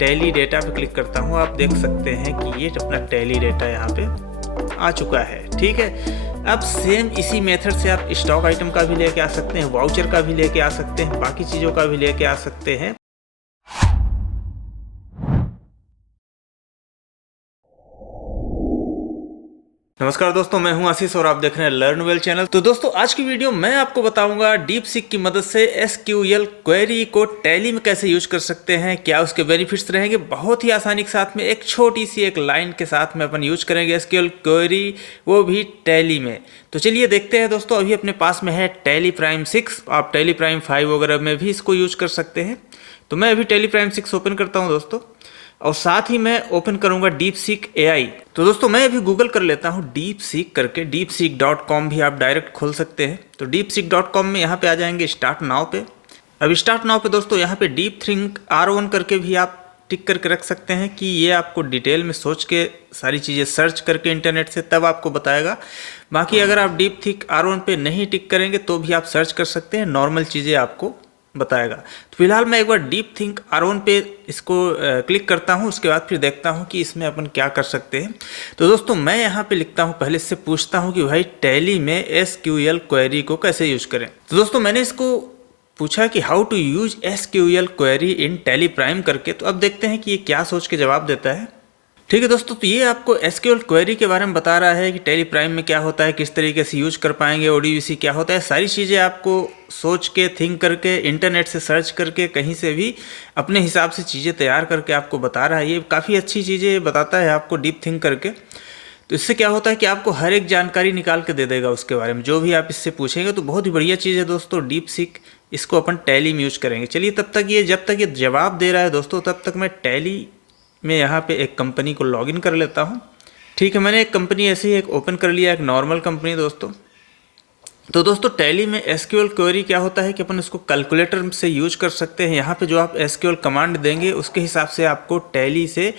Tally data पे click करता हूँ, आप देख सकते हैं कि ये अपना टैली डेटा यहाँ पे आ चुका है। ठीक है, अब सेम इसी मेथड से आप स्टॉक आइटम का भी लेके आ सकते हैं, वाउचर का भी लेके आ सकते हैं, बाकी चीज़ों का भी लेके आ सकते हैं। नमस्कार दोस्तों, मैं हूं आशीष और आप देख रहे हैं लर्न वेल चैनल। तो दोस्तों, आज की वीडियो मैं आपको बताऊंगा डीप सीक की मदद से एसक्यूएल क्वेरी को टैली में कैसे यूज कर सकते हैं, क्या उसके बेनिफिट्स रहेंगे। बहुत ही आसानी के साथ में एक छोटी सी एक लाइन के साथ में अपन यूज करेंगे एसक्यूएल क्वेरी, वो भी टैली में। तो चलिए देखते हैं दोस्तों। अभी अपने पास में है टैली प्राइम 6, आप टैली प्राइम 5 वगैरह में भी इसको यूज कर सकते हैं। तो मैं अभी टैली प्राइम 6 ओपन करता हूँ दोस्तों, और साथ ही मैं ओपन करूंगा डीप सीक एआई। तो दोस्तों, मैं अभी गूगल कर लेता हूं डीप सीक करके, deepseek.com भी आप डायरेक्ट खोल सकते हैं। तो deepseek.com में यहाँ पे आ जाएंगे स्टार्ट नाउ पे। अब स्टार्ट नाउ पे दोस्तों यहाँ पे डीप थिंक R1 करके भी आप टिक करके रख सकते हैं कि ये आपको डिटेल में सोच के सारी चीज़ें सर्च करके इंटरनेट से तब आपको बताएगा। बाकी अगर आप डीप थिंक R1 पे नहीं टिक करेंगे तो भी आप सर्च कर सकते हैं, नॉर्मल चीज़ें आपको बताएगा। तो फिलहाल मैं एक बार डीप थिंक R1 पे इसको क्लिक करता हूँ, उसके बाद फिर देखता हूँ कि इसमें अपन क्या कर सकते हैं। तो दोस्तों, मैं यहाँ पे लिखता हूँ, पहले इससे पूछता हूँ कि भाई टैली में एसक्यूएल क्वेरी को कैसे यूज करें। तो दोस्तों, मैंने इसको पूछा कि how to use SQL query in Tally Prime करके। तो अब देखते हैं कि ये क्या सोच के जवाब देता है। ठीक है दोस्तों, तो ये आपको एसक्यूएल क्वेरी के बारे में बता रहा है कि टैली प्राइम में क्या होता है, किस तरीके से यूज कर पाएंगे, ओडीबीसी क्या होता है, सारी चीज़ें आपको सोच के थिंक करके इंटरनेट से सर्च करके कहीं से भी अपने हिसाब से चीज़ें तैयार करके आपको बता रहा है। ये काफ़ी अच्छी चीज़ें बताता है आपको डीप थिंक करके। तो इससे क्या होता है कि आपको हर एक जानकारी निकाल के दे देगा उसके बारे में, जो भी आप इससे पूछेंगे। तो बहुत ही बढ़िया चीज़ है दोस्तों डीप सीक, इसको अपन टैली में यूज करेंगे। चलिए तब तक जब तक ये जवाब दे रहा है दोस्तों, तब तक मैं टैली में यहाँ पे एक कंपनी को लॉगिन कर लेता हूँ। ठीक है, मैंने एक कंपनी ऐसे ही एक ओपन कर लिया, एक नॉर्मल कंपनी दोस्तों। तो दोस्तों, टैली में एसक्यूएल क्वेरी क्या होता है कि अपन इसको कैलकुलेटर से यूज कर सकते हैं। यहाँ पे जो आप एसक्यूएल कमांड देंगे उसके हिसाब से आपको टैली से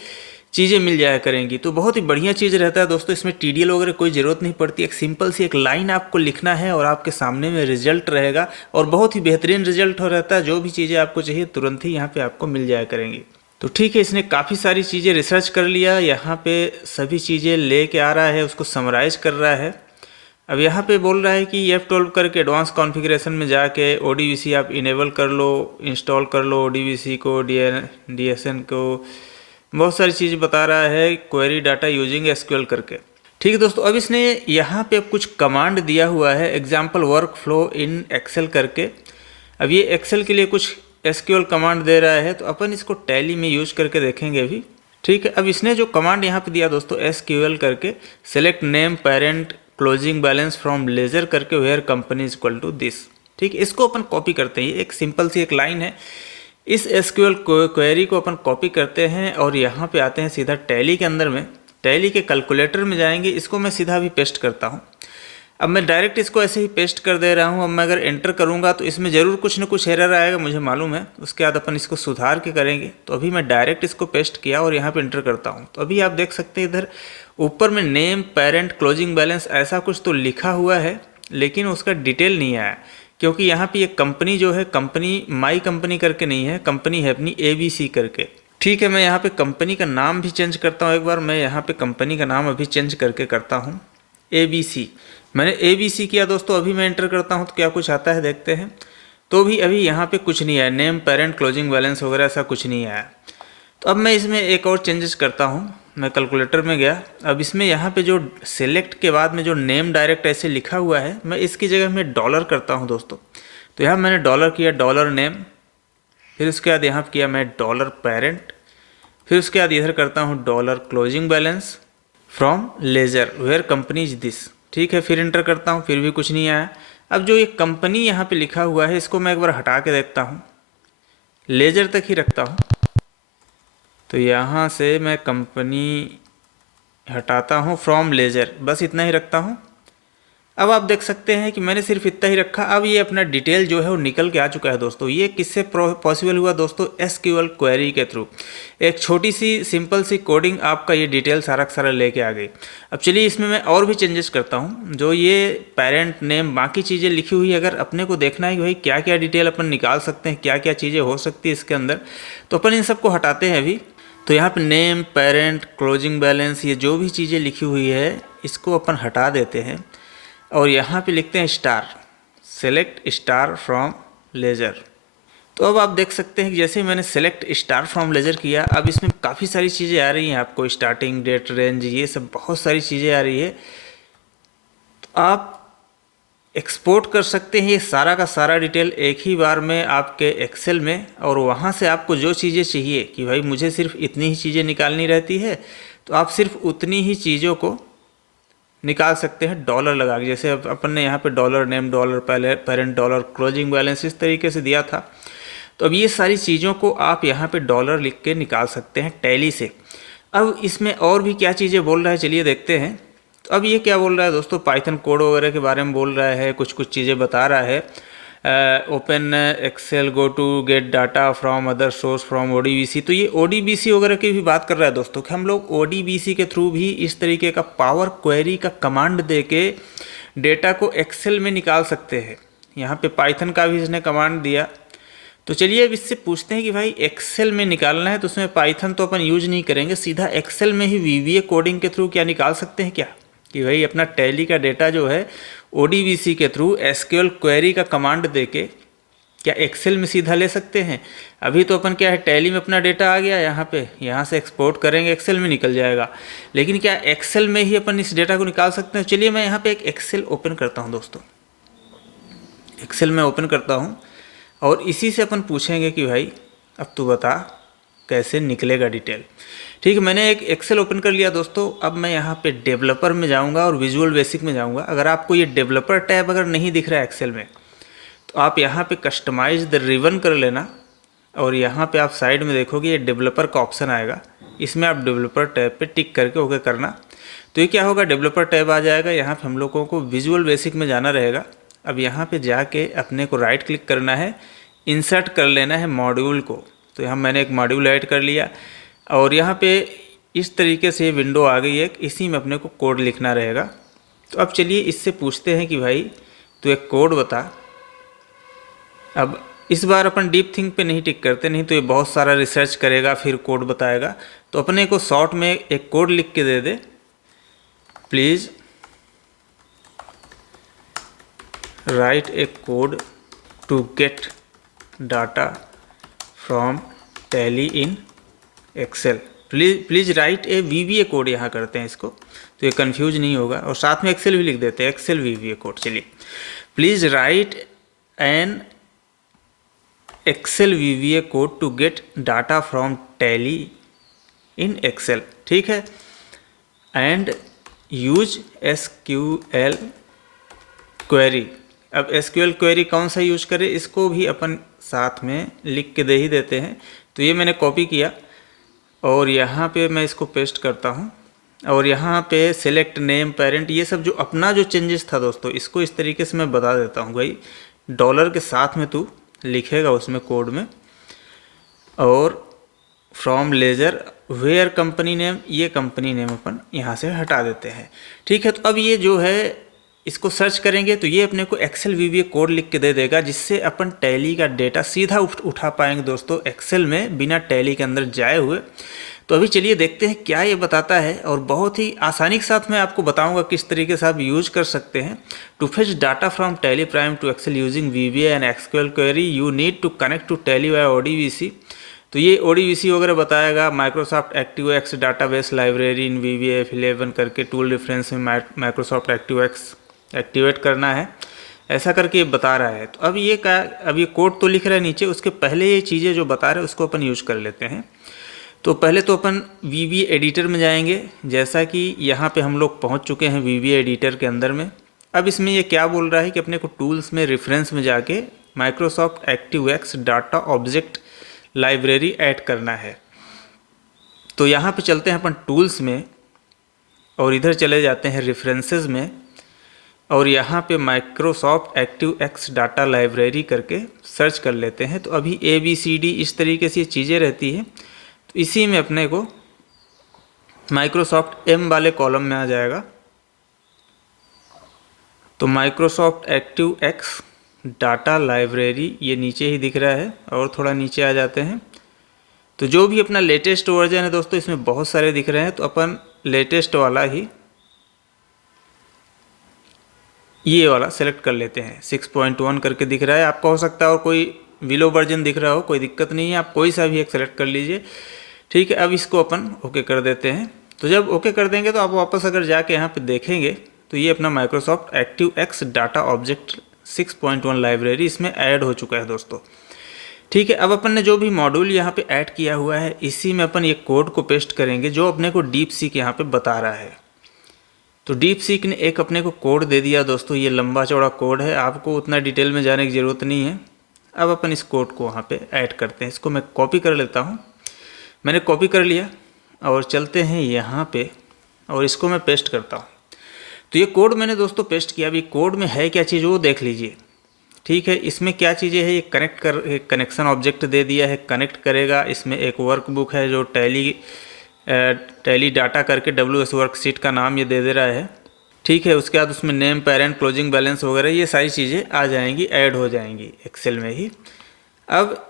चीज़ें मिल जाया करेंगी। तो बहुत ही बढ़िया चीज़ रहता है दोस्तों, इसमें टीडीएल वगैरह कोई ज़रूरत नहीं पड़ती। एक सिंपल सी एक लाइन आपको लिखना है और आपके सामने में रिजल्ट रहेगा, और बहुत ही बेहतरीन रिजल्ट हो रहता है। जो भी चीज़ें आपको चाहिए तुरंत ही यहाँ पे आपको मिल जाया करेंगी। तो ठीक है, इसने काफ़ी सारी चीज़ें रिसर्च कर लिया, यहाँ पे सभी चीज़ें लेके आ रहा है, उसको समराइज कर रहा है। अब यहाँ पे बोल रहा है कि F12 करके एडवांस कॉन्फ़िगरेशन में जाके ओडीबीसी आप इनेबल कर लो, इंस्टॉल कर लो ओडीबीसी को, डीएसएन को, बहुत सारी चीज़ बता रहा है क्वेरी डाटा यूजिंग एसक्यूएल करके। ठीक है दोस्तों, अब इसने यहाँ पे कुछ कमांड दिया हुआ है, example work flow in Excel करके। अब ये एक्सेल के लिए कुछ एसक्यूएल कमांड दे रहा है, तो अपन इसको टैली में यूज करके देखेंगे अभी। ठीक है, अब इसने जो कमांड यहाँ पे दिया दोस्तों एसक्यूएल करके, select name parent closing balance from ledger करके where company is equal to this. ठीक है, इसको अपन कॉपी करते हैं, एक सिंपल सी एक लाइन है। इस एसक्यूएल क्वेरी को अपन कॉपी करते हैं और यहाँ पे आते हैं सीधा टैली के अंदर में, टैली के कैलकुलेटर में जाएंगे। इसको मैं सीधा भी पेस्ट करता हूँ। अब मैं डायरेक्ट इसको ऐसे ही पेस्ट कर दे रहा हूँ। अब मैं अगर एंटर करूँगा तो इसमें ज़रूर कुछ ना कुछ एरर आएगा, मुझे मालूम है। उसके बाद अपन इसको सुधार के करेंगे। तो अभी मैं डायरेक्ट इसको पेस्ट किया और यहाँ पे एंटर करता हूँ। तो अभी आप देख सकते हैं इधर ऊपर में नेम पेरेंट क्लोजिंग बैलेंस ऐसा कुछ तो लिखा हुआ है, लेकिन उसका डिटेल नहीं आया, क्योंकि यहाँ पे ये कंपनी जो है, कंपनी माई कंपनी करके नहीं है, कंपनी है अपनी ABC करके। ठीक है, मैं यहाँ पे कंपनी का नाम भी चेंज करता हूँ। एक बार मैं यहाँ पे कंपनी का नाम अभी चेंज करके करता हूँ, ABC। मैंने ABC किया दोस्तों। अभी मैं एंटर करता हूँ तो क्या कुछ आता है देखते हैं। तो भी अभी यहाँ पे कुछ नहीं आया, नेम पेरेंट क्लोजिंग बैलेंस वगैरह ऐसा कुछ नहीं आया। तो अब मैं इसमें एक और चेंजेस करता हूँ। मैं कैलकुलेटर में गया, अब इसमें यहाँ पे जो सेलेक्ट के बाद में जो नेम डायरेक्ट ऐसे लिखा हुआ है, मैं इसकी जगह में डॉलर करता हूँ दोस्तों। तो यहाँ मैंने डॉलर किया, डॉलर नेम, फिर उसके बाद यहाँ किया मैं डॉलर पेरेंट, फिर उसके बाद इधर करता हूँ dollar closing balance from ledger where company is this. ठीक है, फिर एंटर करता हूँ, फिर भी कुछ नहीं आया। अब जो ये कंपनी यहाँ पे लिखा हुआ है, इसको मैं एक बार हटा के देखता हूँ, लेजर तक ही रखता हूँ। तो यहाँ से मैं कंपनी हटाता हूँ फ्रॉम लेजर, बस इतना ही रखता हूँ। अब आप देख सकते हैं कि मैंने सिर्फ इतना ही रखा। अब ये अपना डिटेल जो है वो निकल के आ चुका है दोस्तों। ये किससे पॉसिबल हुआ दोस्तों? एसक्यूएल क्वेरी के थ्रू। एक छोटी सी सिंपल सी कोडिंग आपका ये डिटेल सारा का सारा लेके आ गई। अब चलिए इसमें मैं और भी चेंजेस करता हूँ। जो ये पेरेंट नेम बाकी चीज़ें लिखी हुई है, अगर अपने को देखना है कि भाई क्या क्या डिटेल अपन निकाल सकते हैं, क्या क्या चीज़ें हो सकती है इसके अंदर, तो अपन इन सबको हटाते हैं अभी। तो यहाँ पे नेम, पेरेंट, क्लोजिंग बैलेंस, ये जो भी चीज़ें लिखी हुई है इसको अपन हटा देते हैं और यहाँ पे लिखते हैं star, select star from ledger. तो अब आप देख सकते हैं कि जैसे मैंने सेलेक्ट स्टार फ्रॉम लेजर किया, अब इसमें काफ़ी सारी चीज़ें आ रही हैं आपको, स्टार्टिंग डेट, रेंज, ये सब बहुत सारी चीज़ें आ रही है। तो आप एक्सपोर्ट कर सकते हैं ये सारा का सारा डिटेल एक ही बार में आपके एक्सेल में, और वहाँ से आपको जो चीज़ें चाहिए कि भाई मुझे सिर्फ इतनी ही चीज़ें निकालनी रहती है, तो आप सिर्फ उतनी ही चीज़ों को निकाल सकते हैं डॉलर लगा के। जैसे अब अपन ने यहाँ पे dollar name, dollar parent, dollar closing balance इस तरीके से दिया था। तो अब ये सारी चीज़ों को आप यहाँ पे डॉलर लिख के निकाल सकते हैं टैली से। अब इसमें और भी क्या चीज़ें बोल रहा है चलिए देखते हैं। तो अब ये क्या बोल रहा है दोस्तों? पाइथन कोड वगैरह के बारे में बोल रहा है, कुछ कुछ चीज़ें बता रहा है। Open Excel, go to get data from other source from ODBC. तो ये ओडीबीसी वगैरह की भी बात कर रहा है दोस्तों कि हम लोग ओडीबीसी के थ्रू भी इस तरीके का पावर क्वेरी का कमांड दे के डेटा को एक्सेल में निकाल सकते हैं। यहाँ पे पाइथन का भी इसने कमांड दिया। तो चलिए अब इससे पूछते हैं कि भाई एक्सेल में निकालना है तो उसमें पाइथन तो अपन यूज नहीं करेंगे, सीधा एक्सेल में ही वीवीए कोडिंग के थ्रू क्या निकाल सकते हैं क्या, कि भाई अपना टैली का डेटा जो है ओडीबीसी के थ्रू एसक्यूएल क्वेरी का कमांड देके क्या एक्सेल में सीधा ले सकते हैं। अभी तो अपन क्या है, टैली में अपना डेटा आ गया यहाँ पे, यहाँ से एक्सपोर्ट करेंगे एक्सेल में निकल जाएगा, लेकिन क्या एक्सेल में ही अपन इस डेटा को निकाल सकते हैं? चलिए मैं यहाँ पे एक एक्सेल ओपन करता हूँ दोस्तों। एक्सेल में ओपन करता हूँ और इसी से अपन पूछेंगे कि भाई अब तू बता कैसे निकलेगा डिटेल। ठीक है, मैंने एक एक्सेल ओपन कर लिया दोस्तों। अब मैं यहाँ पे डेवलपर में जाऊँगा और विजुअल बेसिक में जाऊँगा। अगर आपको ये डेवलपर टैब अगर नहीं दिख रहा है एक्सेल में, तो आप यहाँ पे कस्टमाइज द रिबन कर लेना और यहाँ पे आप साइड में देखोगे ये डेवलपर का ऑप्शन आएगा, इसमें आप डेवलपर टैब पे टिक करके ओके करना। तो ये क्या होगा, डेवलपर टैब आ जाएगा। यहाँ पे हम लोगों को विजुअल बेसिक में जाना रहेगा। अब यहाँ पे जाके अपने को राइट क्लिक करना है, इंसर्ट कर लेना है मॉड्यूल को। तो यहाँ मैंने एक मॉड्यूल ऐड कर लिया और यहाँ पे इस तरीके से विंडो आ गई है, इसी में अपने को कोड लिखना रहेगा। तो अब चलिए इससे पूछते हैं कि भाई तू एक कोड बता। अब इस बार अपन डीप थिंक पे नहीं टिक करते, नहीं तो ये बहुत सारा रिसर्च करेगा फिर कोड बताएगा। तो अपने को शॉर्ट में एक कोड लिख के दे दे, please write a code to get data from Tally in Excel. Please write a VBA code यहाँ करते हैं इसको, तो ये कंफ्यूज नहीं होगा, और साथ में एक्सेल भी लिख देते हैं, एक्सेल वीवीए कोड। चलिए, please write an Excel VBA code to get data from Tally in Excel. ठीक है, एंड यूज एसक्यूएल क्वेरी। अब एसक्यूएल क्वेरी कौन सा यूज करें, इसको भी अपन साथ में लिख के दे ही देते हैं। तो ये मैंने कॉपी किया और यहाँ पे मैं इसको पेस्ट करता हूँ और यहाँ पे सेलेक्ट नेम, पेरेंट, ये सब जो अपना जो चेंजेस था दोस्तों, इसको इस तरीके से मैं बता देता हूँ। भाई डॉलर के साथ में तू लिखेगा उसमें कोड में, और from ledger where company name, ये कंपनी नेम अपन यहाँ से हटा देते हैं। ठीक है, तो अब ये जो है इसको सर्च करेंगे तो ये अपने को एक्सेल वीवीए कोड लिख के दे देगा, जिससे अपन टैली का डेटा सीधा उठा पाएंगे दोस्तों एक्सेल में, बिना टैली के अंदर जाए हुए। तो अभी चलिए देखते हैं क्या ये बताता है, और बहुत ही आसानी के साथ मैं आपको बताऊंगा किस तरीके से आप यूज कर सकते हैं। To fetch data from Tally Prime to Excel using VBA and SQL query, you need to connect to Tally via ODBC. तो ये ओडीबीसी वगैरह बताएगा, Microsoft ActiveX database library in VBA F11 करके tool reference में Microsoft ActiveX activate करना है, ऐसा करके ये बता रहा है। तो अब ये कोड तो लिख रहा है नीचे, उसके पहले ये चीज़ें जो बता रहे हैं उसको अपन यूज कर लेते हैं। तो पहले तो अपन वीवीए एडिटर में जाएंगे, जैसा कि यहाँ पे हम लोग पहुँच चुके हैं वीवीए एडिटर के अंदर में। अब इसमें ये क्या बोल रहा है कि अपने को टूल्स में रेफरेंस में जाके Microsoft active x data object library add करना है। तो यहाँ पे चलते हैं अपन टूल्स में और इधर चले जाते हैं रेफरेंसेस में। और यहाँ पे Microsoft active x data library करके सर्च कर लेते हैं। तो अभी ABCD इस तरीके से ये चीज़ें रहती हैं। तो इसी में अपने को माइक्रोसॉफ्ट M वाले कॉलम में आ जाएगा। तो Microsoft active x data library ये नीचे ही दिख रहा है, और थोड़ा नीचे आ जाते हैं। तो जो भी अपना लेटेस्ट वर्जन है दोस्तों, इसमें बहुत सारे दिख रहे हैं, तो अपन लेटेस्ट वाला ही ये वाला सेलेक्ट कर लेते हैं। 6.1 करके दिख रहा है, आपका हो सकता है और कोई विलो वर्जन दिख रहा हो, कोई दिक्कत नहीं है, आप कोई सा भी एक सेलेक्ट कर लीजिए। ठीक है, अब इसको अपन ओके कर देते हैं। तो जब ओके कर देंगे तो आप वापस अगर जाके यहाँ पे देखेंगे तो ये अपना Microsoft active x data object 6.1 library इसमें ऐड हो चुका है दोस्तों। ठीक है, अब अपन ने जो भी मॉड्यूल यहाँ पे ऐड किया हुआ है, इसी में अपन ये कोड को पेस्ट करेंगे जो अपने को डीप सीक यहाँ पे बता रहा है। तो डीप सीक ने एक अपने को कोड दे दिया दोस्तों, ये लंबा चौड़ा कोड है, आपको उतना डिटेल में जाने की ज़रूरत नहीं है। अब अपन इस कोड को वहाँ पे ऐड करते हैं। इसको मैं कॉपी कर लेता हूँ, मैंने कॉपी कर लिया, और चलते हैं यहाँ पे और इसको मैं पेस्ट करता हूँ। तो ये कोड मैंने दोस्तों पेस्ट किया। अभी कोड में है क्या चीज़ वो देख लीजिए। ठीक है, इसमें क्या चीज़ें हैं, ये कनेक्शन ऑब्जेक्ट दे दिया है, कनेक्ट करेगा। इसमें एक वर्कबुक है जो टैली डाटा करके WS वर्कशीट का नाम ये दे रहा है। ठीक है, उसके बाद उसमें नेम, पेरेंट, क्लोजिंग बैलेंस वगैरह ये सारी चीज़ें आ जाएंगी, ऐड हो जाएंगी एक्सेल में ही। अब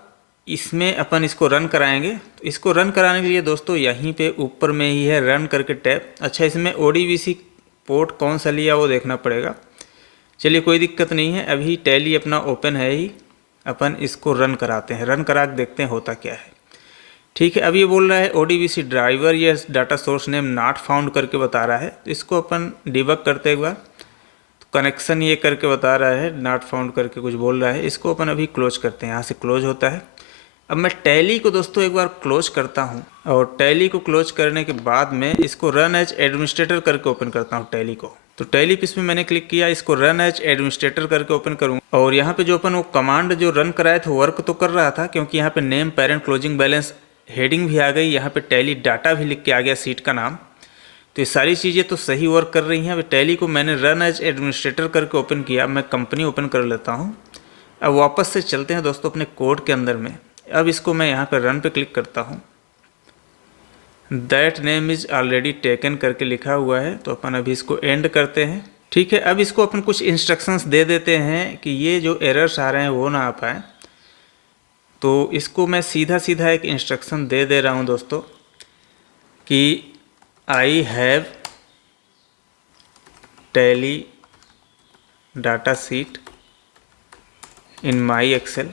इसमें अपन इसको रन कराएंगे। तो इसको रन कराने के लिए दोस्तों यहीं पे ऊपर में ही है रन करके टैब। अच्छा, इसमें ODBC पोर्ट कौन सा लिया वो देखना पड़ेगा। चलिए कोई दिक्कत नहीं है, अभी टैली अपना ओपन है ही, अपन इसको रन कराते हैं, रन करा के देखते हैं होता क्या है। ठीक है, अब ये बोल रहा है ODBC ड्राइवर या data source name not found करके बता रहा है। तो इसको अपन डिबग करते एक बार। तो कनेक्शन ये करके बता रहा है, नॉट फाउंड करके कुछ बोल रहा है। इसको अपन अभी क्लोज करते हैं, यहाँ से क्लोज होता है। अब मैं टैली को दोस्तों एक बार क्लोज करता हूँ, और टैली को क्लोज करने के बाद में इसको रन एज एडमिनिस्ट्रेटर करके ओपन करता हूँ टैली को। तो टैली पे इसमें मैंने क्लिक किया, इसको रन एज एडमिनिस्ट्रेटर करके ओपन करूँगा। और यहाँ पे जो अपन वो कमांड जो रन कराए थे वर्क तो कर रहा था, क्योंकि यहाँ पे name, parent, closing balance heading भी आ गई, यहाँ पे टैली डाटा भी लिख के आ गया, सीट का नाम। तो ये सारी चीज़ें तो सही वर्क कर रही हैं। अब टैली को मैंने रन एज एडमिनिस्ट्रेटर करके ओपन किया, मैं कंपनी ओपन कर लेता हूँ। अब वापस से चलते हैं दोस्तों अपने कोड के अंदर में। अब इसको मैं यहाँ पर रन पे क्लिक करता हूँ। That name is already taken करके लिखा हुआ है, तो अपन अभी इसको एंड करते हैं। ठीक है, अब इसको अपन कुछ इंस्ट्रक्शंस दे देते हैं कि ये जो एरर्स आ रहे हैं वो ना आ पाए। तो इसको मैं सीधा सीधा एक इंस्ट्रक्शन दे रहा हूँ दोस्तों कि I have Tally data sheet in my Excel.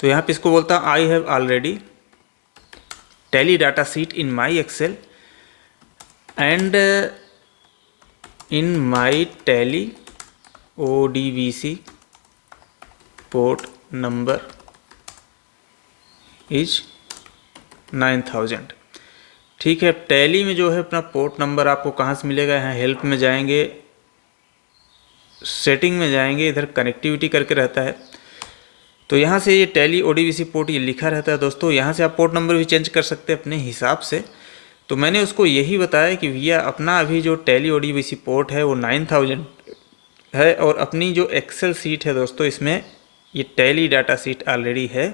तो यहाँ पे इसको बोलता हूँ I have already Tally data sheet in my Excel and in my Tally ODBC port number is 9000। ठीक है, टैली में जो है अपना पोर्ट नंबर आपको कहाँ से मिलेगा, यहाँ हेल्प में जाएंगे, सेटिंग में जाएंगे, इधर कनेक्टिविटी करके रहता है। तो यहाँ से ये टैली ODBC पोर्ट ये लिखा रहता है दोस्तों। यहाँ से आप पोर्ट नंबर भी चेंज कर सकते हैं अपने हिसाब से। तो मैंने उसको यही बताया कि भैया अपना अभी जो टैली ODBC पोर्ट है वो 9000 है, और अपनी जो एक्सेल सीट है दोस्तों इसमें ये टैली डाटा सीट ऑलरेडी है।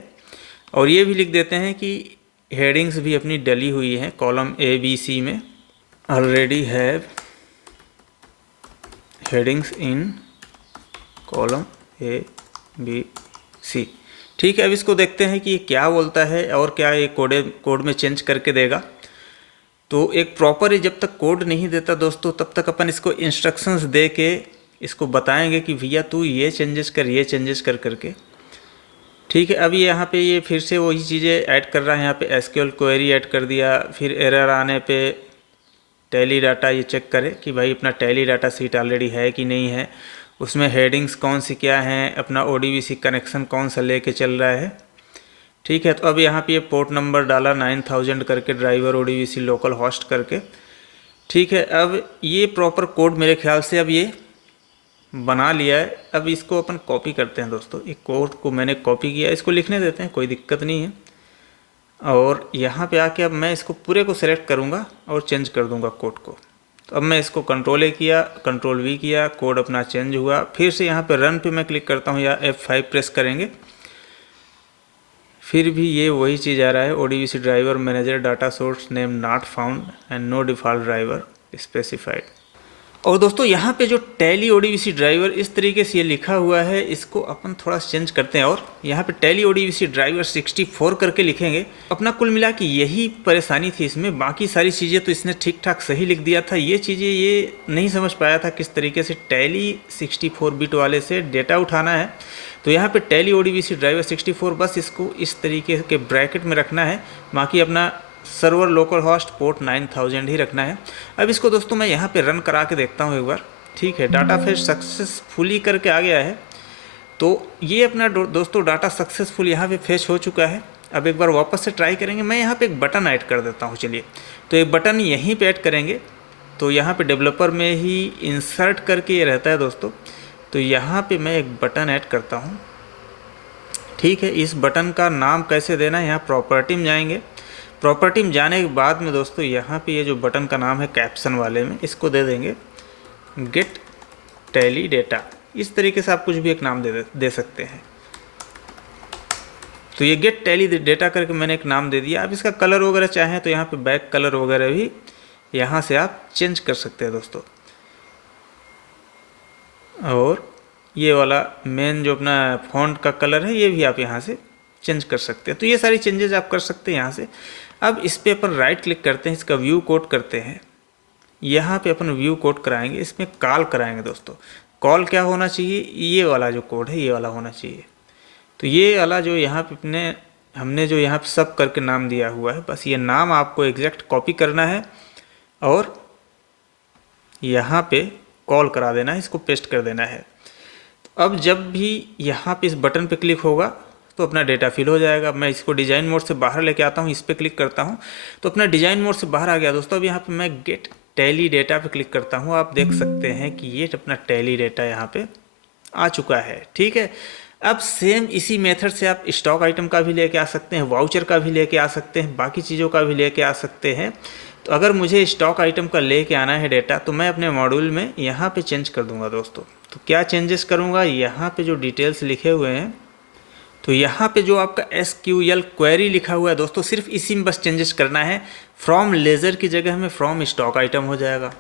और ये भी लिख देते हैं कि हेडिंग्स भी अपनी डली हुई हैं कॉलम ABC में, already have headings in column ABC। ठीक है, अब इसको देखते हैं कि ये क्या बोलता है और क्या ये कोड में चेंज करके देगा। तो एक प्रॉपर जब तक कोड नहीं देता दोस्तों तब तक अपन इसको इंस्ट्रक्शंस दे के इसको बताएंगे कि भैया तू ये चेंजेस कर, ये चेंजेस कर करके। ठीक है, अब यहाँ पे ये फिर से वही चीज़ें ऐड कर रहा है। यहाँ पे SQL क्वेरी ऐड कर दिया, फिर एरर आने पे टैली डाटा ये चेक करे कि भाई अपना टैली डाटा सीट ऑलरेडी है कि नहीं है, उसमें हेडिंग्स कौन सी क्या हैं, अपना ODBC कनेक्शन कौन सा लेके चल रहा है। ठीक है, तो अब यहाँ पे ये पोर्ट नंबर डाला 9000 करके, ड्राइवर ODBC लोकल होस्ट करके। ठीक है, अब ये प्रॉपर कोड मेरे ख्याल से अब ये बना लिया है। अब इसको अपन कॉपी करते हैं दोस्तों। एक कोड को मैंने कॉपी किया, इसको लिखने देते हैं, कोई दिक्कत नहीं है। और यहाँ पे आके अब मैं इसको पूरे को सेलेक्ट करूँगा और चेंज कर दूँगा कोड को। तो अब मैं इसको कंट्रोल A किया, कंट्रोल V किया, कोड अपना चेंज हुआ। फिर से यहाँ पे रन पे मैं क्लिक करता हूँ या F5 प्रेस करेंगे, फिर भी ये वही चीज़ आ रहा है, ODBC driver manager data source name not found and no default driver specified. और दोस्तों यहाँ पे जो टैली ODBC ड्राइवर इस तरीके से ये लिखा हुआ है, इसको अपन थोड़ा चेंज करते हैं और यहाँ पे टैली ODBC ड्राइवर 64 करके लिखेंगे। अपना कुल मिला के यही परेशानी थी इसमें, बाकी सारी चीज़ें तो इसने ठीक ठाक सही लिख दिया था। ये चीज़ें ये नहीं समझ पाया था किस तरीके से टैली 64 बिट वाले से डेटा उठाना है। तो यहाँ पे टैली ODBC ड्राइवर 64 बस इसको इस तरीके के ब्रैकेट में रखना है, बाकी अपना सर्वर लोकल होस्ट पोर्ट 9000 ही रखना है। अब इसको दोस्तों मैं यहाँ पे रन करा के देखता हूँ एक बार। ठीक है, डाटा फेच सक्सेसफुली करके आ गया है। तो ये अपना दोस्तों डाटा सक्सेसफुल यहाँ पे फेच हो चुका है। अब एक बार वापस से ट्राई करेंगे। मैं यहाँ पे एक बटन ऐड कर देता हूँ। चलिए, तो एक बटन यहीं पे ऐड करेंगे। तो यहाँ पे डेवलपर में ही इंसर्ट करके ये रहता है दोस्तों। तो यहाँ पे मैं एक बटन ऐड करता हूँ। ठीक है, इस बटन का नाम कैसे देना है, यहाँ प्रॉपर्टी में जाएंगे। प्रॉपर्टी में जाने के बाद में दोस्तों यहाँ पे ये जो बटन का नाम है कैप्शन वाले में, इसको दे देंगे गेट टैली डेटा। इस तरीके से आप कुछ भी एक नाम दे सकते हैं। तो ये गेट टैली डेटा करके मैंने एक नाम दे दिया। आप इसका कलर वगैरह चाहें तो यहाँ पे बैक कलर वगैरह भी यहाँ से आप चेंज कर सकते हैं दोस्तों। और ये वाला मेन जो अपना फॉन्ट का कलर है, ये भी आप यहाँ से चेंज कर सकते हैं। तो ये सारी चेंजेस आप कर सकते हैं यहाँ से। अब इस पे अपन राइट क्लिक करते हैं, इसका व्यू कोड करते हैं। यहाँ पे अपन व्यू कोड कराएंगे, इसमें कॉल कराएंगे दोस्तों। कॉल क्या होना चाहिए, ये वाला जो कोड है ये वाला होना चाहिए। तो ये वाला जो यहाँ पे हमने जो यहाँ पे सब करके नाम दिया हुआ है, बस ये नाम आपको एग्जैक्ट कॉपी करना है और यहाँ पे कॉल करा देना है, इसको पेस्ट कर देना है। तो अब जब भी यहाँ पे इस बटन पे क्लिक होगा तो अपना डेटा फिल हो जाएगा। मैं इसको डिज़ाइन मोड से बाहर लेके आता हूँ, इस पर क्लिक करता हूँ तो अपना डिज़ाइन मोड से बाहर आ गया दोस्तों। अब यहाँ पे मैं गेट टैली डेटा पे क्लिक करता हूँ। आप देख सकते हैं कि ये अपना टैली डेटा यहाँ पे आ चुका है। ठीक है, अब सेम इसी मेथड से आप स्टॉक आइटम का भी लेके आ सकते हैं, वाउचर का भी लेके आ सकते हैं, बाकी चीज़ों का भी लेके आ सकते हैं। तो अगर मुझे स्टॉक आइटम का लेके आना है डेटा, तो मैं अपने मॉड्यूल में यहाँ पे चेंज कर दूंगा दोस्तों। तो क्या चेंजेस करूँगा, यहाँ पे जो डिटेल्स लिखे हुए हैं, तो यहाँ पे जो आपका SQL क्वेरी लिखा हुआ है दोस्तों, सिर्फ इसी में बस चेंजेस करना है। फ्रॉम लेज़र की जगह हमें फ्रॉम स्टॉक आइटम हो जाएगा।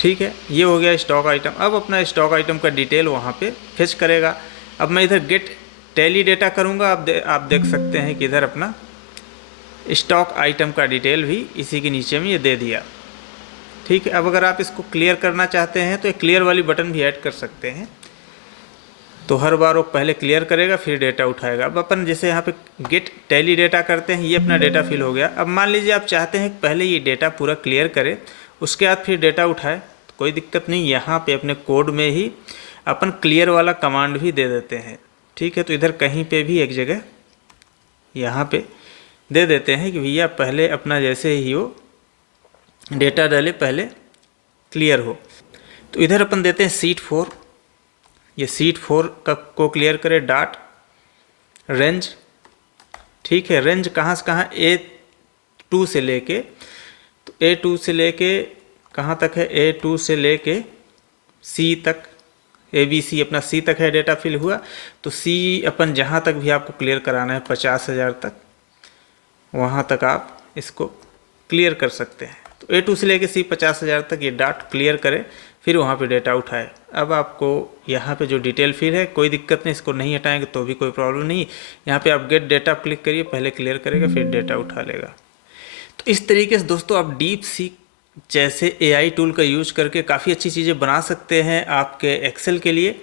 ठीक है, ये हो गया स्टॉक आइटम। अब अपना स्टॉक आइटम का डिटेल वहाँ पे फेच करेगा। अब मैं इधर गेट टैली डेटा करूँगा। आप देख सकते हैं कि इधर अपना स्टॉक आइटम का डिटेल भी इसी के नीचे में ये दे दिया। ठीक है, अब अगर आप इसको क्लियर करना चाहते हैं तो एक क्लियर वाली बटन भी ऐड कर सकते हैं। तो हर बार वो पहले क्लियर करेगा फिर डेटा उठाएगा। अब अपन जैसे यहाँ पे गेट टैली डेटा करते हैं, ये अपना डेटा फिल हो गया। अब मान लीजिए आप चाहते हैं कि पहले ये डेटा पूरा क्लियर करे, उसके बाद फिर डेटा उठाए, तो कोई दिक्कत नहीं। यहाँ पे अपने कोड में ही अपन क्लियर वाला कमांड भी दे देते हैं। ठीक है, तो इधर कहीं पे भी एक जगह यहाँ पे दे देते हैं कि भैया पहले अपना जैसे ही वो डेटा डाले पहले क्लियर हो। तो इधर अपन देते हैं सीट 4, ये सीट 4 को क्लियर करे। डॉट रेंज, ठीक है, रेंज कहाँ से कहाँ, A2 से लेके, तो A2 से लेके कहाँ तक है, A2 से लेके C तक, ABC अपना C तक है डेटा फिल हुआ। तो C अपन जहाँ तक भी आपको क्लियर कराना है 50,000 तक, वहाँ तक आप इसको क्लियर कर सकते हैं। तो A2 से लेके C 50,000 तक ये डॉट क्लियर करे, फिर वहाँ पे डेटा उठाए। अब आपको यहाँ पे जो डिटेल फिल है कोई दिक्कत नहीं, इसको नहीं हटाएंगे तो भी कोई प्रॉब्लम नहीं। यहाँ पे आप गेट डेटा क्लिक करिए, पहले क्लियर करेगा फिर डेटा उठा लेगा। तो इस तरीके से दोस्तों आप डीप सीक जैसे AI टूल का यूज करके काफ़ी अच्छी चीज़ें बना सकते हैं आपके एक्सेल के लिए।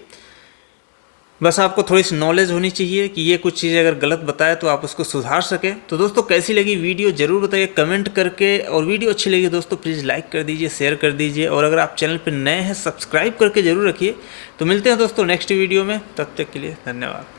बस आपको थोड़ी सी नॉलेज होनी चाहिए कि ये कुछ चीज़ें अगर गलत बताए तो आप उसको सुधार सकें। तो दोस्तों कैसी लगी वीडियो ज़रूर बताइए कमेंट करके, और वीडियो अच्छी लगी दोस्तों प्लीज़ लाइक कर दीजिए, शेयर कर दीजिए, और अगर आप चैनल पर नए हैं सब्सक्राइब करके ज़रूर रखिए। तो मिलते हैं दोस्तों नेक्स्ट वीडियो में, तब तक के लिए धन्यवाद।